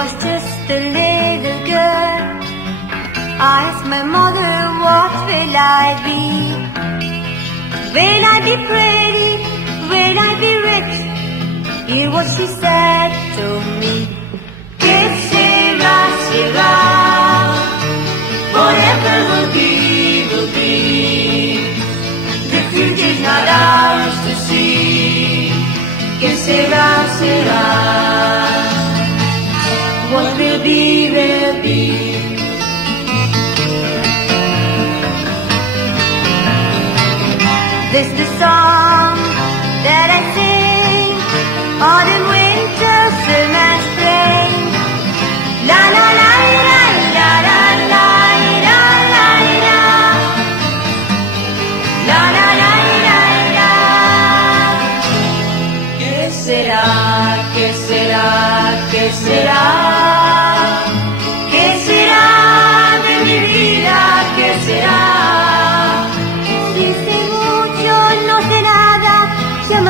was just a little girl. I asked my mother, what will I be? Will I be pretty? Will I be rich? Hear what she said to me. Que sera, sera. Whatever will be, will be. The future's not ours to see. Que sera, sera. What will be, will be. This is the song that I sing, autumn, winter, summer, and spring. La la la la la la la la la la. La la la la la. ¿Qué será? ¿Qué será? ¿Qué será? ¿Qué será de mi vida? ¿Qué será?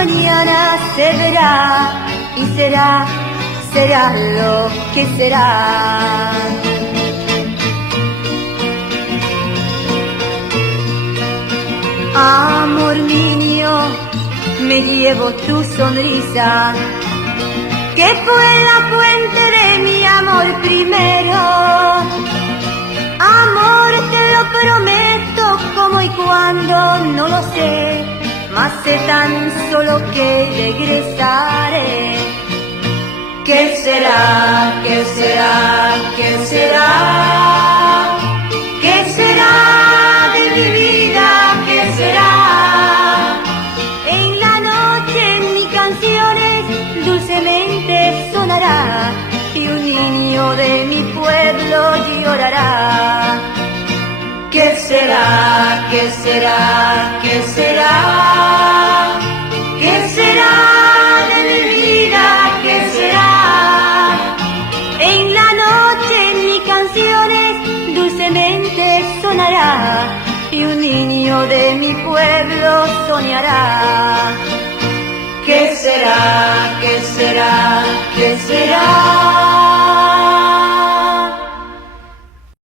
Mañana se verá y será, será lo que será. Amor mío, me llevo tu sonrisa, que fue la fuente de mi amor primero. Amor, te lo prometo, como y cuando no lo sé, mas sé tan solo que regresaré. ¿Qué será? ¿Qué será? ¿Qué será? ¿Qué será de mi vida? ¿Qué será? En la noche mis canciones dulcemente sonará y un niño de mi pueblo llorará. ¿Qué será? ¿Qué será? ¿Qué será? ¿Qué será de mi vida? ¿Qué será? En la noche mis canciones dulcemente sonará y un niño de mi pueblo soñará. ¿Qué será? ¿Qué será? ¿Qué será?